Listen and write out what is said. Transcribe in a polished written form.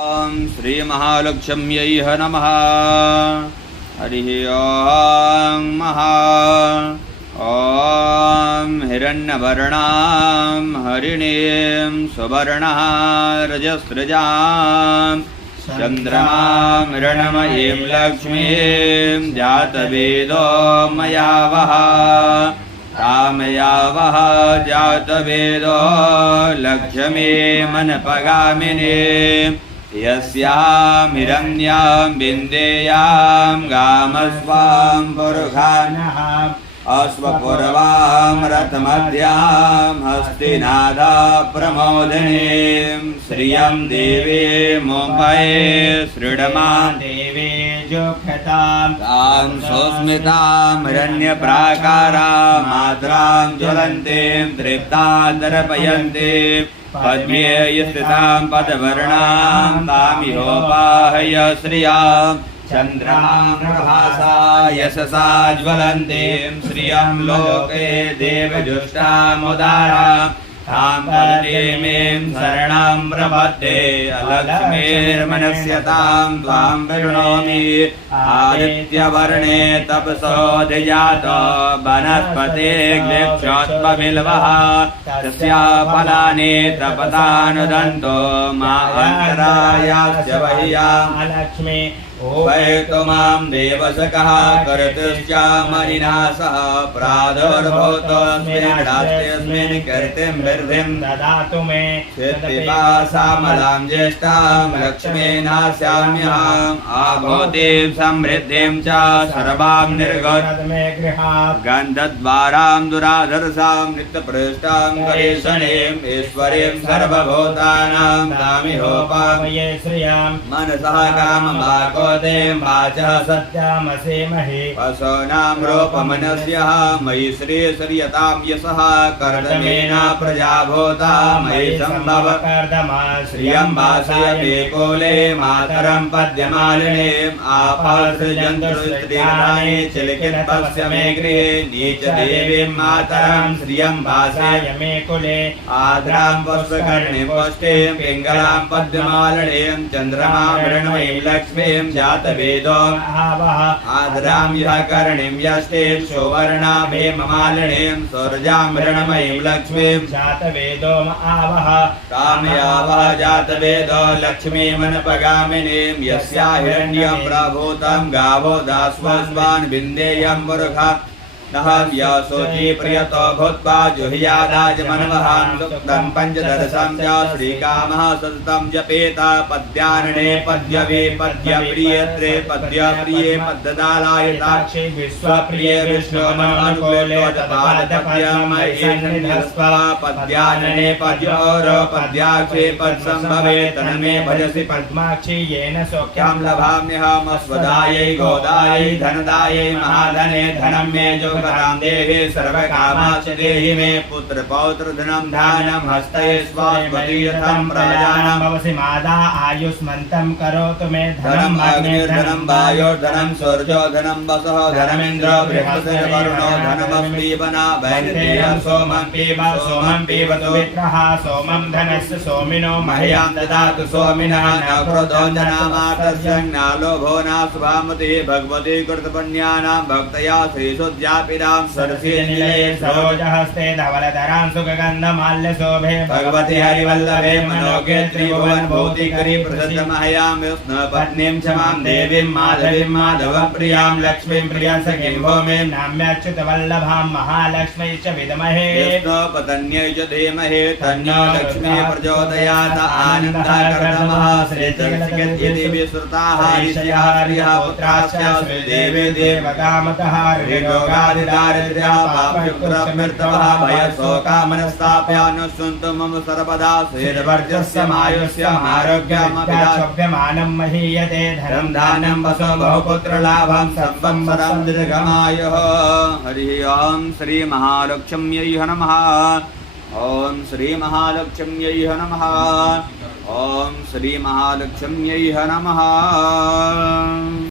ॐ श्री महालक्ष्म्यै नमः। हरिः ॐ ॐ हिरण्यवर्णां हरिणीं सुवर्णः रजस्रजां चन्द्रमां हिरण्मयीं लक्ष्मीं जातवेदो मया वः तामयावः जातवेदो लक्ष्मीमनपगामिनी यस्यां हिरण्यां बिन्देयां गामस्वां पुरुषानः अश्वपूर्वां रथमध्यां हस्तिनादा प्रमोदिनीं श्रियं देवी मुम्बये श्रीडमां देवी जोक्षतां तां सुस्मितां हिरण्यप्राकारां मात्रां ज्वलन्तीं तृप्तादर्पयन्तीं पद्मे स्थितां पदवर्णां तामिहोपाहय श्रियां चन्द्रां प्रभासा यशसा ज्वलन्तीं श्रियं लोके देवजुष्टामुदारां तां पदतीमीं शरणं प्रपद्ये अलक्ष्मीर्मनस्यतां त्वां वृणोमि आदित्यवर्णे तपसोऽधिजात वनस्पतिर्ग्लिक्षोत्पबिल्वः तस्या फलानि तपतानुदन्तो मा अन्तरायास्य वह्याम् अलक्ष्मी वैतु मां देवसखः कर्तुश्चामनिना सह प्रादुर्भूतोऽस्मिन् कीर्तिं वृद्धिं ददातु मे चित्तिपासामलां ज्येष्ठां लक्ष्मीनास्याम्यहम् आभूतिं समृद्धिं च सर्वां निर्गत मे गृहात् गन्धद्वारां दुराधरसां नित्यपृष्टां गणेशणीं ईश्वरीं सर्वभूतानां तामिहोपामये श्रियां मनसः काममार्गो वाचः सत्यामसेमहे वसोनां रूपमनस्यः मयि श्रीयतां यशः कर्दमेन प्रजाभूता मयि सम्भव कर्दमा श्रियं वासयते कोले मातरं पद्यमालिनीम् आपसृजन्तुस्त्रीणानि चिलिकिन्पस्य मे गृहे नीचदेवीं मातरं श्रियं वासाय मे कुले आद्रां पुष्पकर्णीं पुष्टिं पिङ्गलां पद्यमालिनीं चन्द्रमां मृण्मयीं लक्ष्मीं जातवेदो आद्रां यः कर्णीं यष्टिं सुवर्णाभेममालिनीं सूर्यां मृण्मयीं लक्ष्मीं जातवेदो आवह कामयावः जातवेदो लक्ष्मीमनपगामिनीं यस्या हिरण्यं प्रभूतं गावो दास्वस्वान् विन्देयं पुरुषः नः व्यासोची प्रियतो भूत्वा जुह्यादाजमन्वहां सुक्तं पञ्चदशं च श्रीकामः सततं जपेत पद्यानने पद्यवे पद्यप्रियत्रे पद्यप्रिये पद्यदालायताक्षे विश्वप्रिये विष्णुमनुकूले तत्पादपद्यमयेन्द्रस्वा पद्यानने पद्योर पद्याक्षे पद्सम्भवे तन्मे भजसि पद्माक्षी येन सौख्यं लभाम्यहमस्वदायै गोदायै धनदायै महाधने धनं मे जो देहि सर्वकामाच देहि मे पुत्र पौत्र धनं धानं हस्तये स्वास्वतीर्थं प्रजानं भवसि मादा आयुष्मन्तं करोतु मे धनं अग्निर्धनं वायोर्धनं सूर्यो धनं वसः धनमिन्द्रो बृहस्पतिर्वरुणो धनमपीवना वैनतेयं सोमं पीबतु वित्रः सोमं धनस्य सोमिनो मह्यां ददातु सोमिनः न क्रोधो जनामातस्य न लोभो न शुभामतिः भगवती कृतपुण्यानां भक्तया श्रीशुद्ध्यापिरां सरसी निलये सरोजहस्ते धवलधरां सुगन्धमाल्यशोभे भगवति हरिवल्लभे मनोगे त्रिभुवन भौतिकरी प्रसिद्धमहयां विष्णुपत्नीं च मां देवीं माधवीं माधवप्रियां लक्ष्मीं प्रियां सखीं भौमीं नाम्याच्युतवल्लभां महालक्ष्मी च विद्महे विष्णुपत्न्यै च धीमहि तन्नो लक्ष्मी प्रचोदयात् आनन्दकर्दमः श्रीजगद्यति विश्रुताः ऋषयः हरिः पुत्राश्च देवे देवकामतः रोगादिदारिद्र्यः पापयुक्तमृतवः भयशोकामनस्ताप्यानुसन्तु मम सर्वदा श्रीर्वर्जस्य मायुष्य आरोग्यमभिलाभ्यमानं महीयते धनं दानं वसो बहुपुत्रलाभं संवत्सरं दीर्घमायुः। हरिः ॐ श्रीमहालक्ष्म्यै नमः। ॐ श्रीमहालक्ष्म्यै नमः। ॐ श्रीमहालक्ष्म्यै नमः।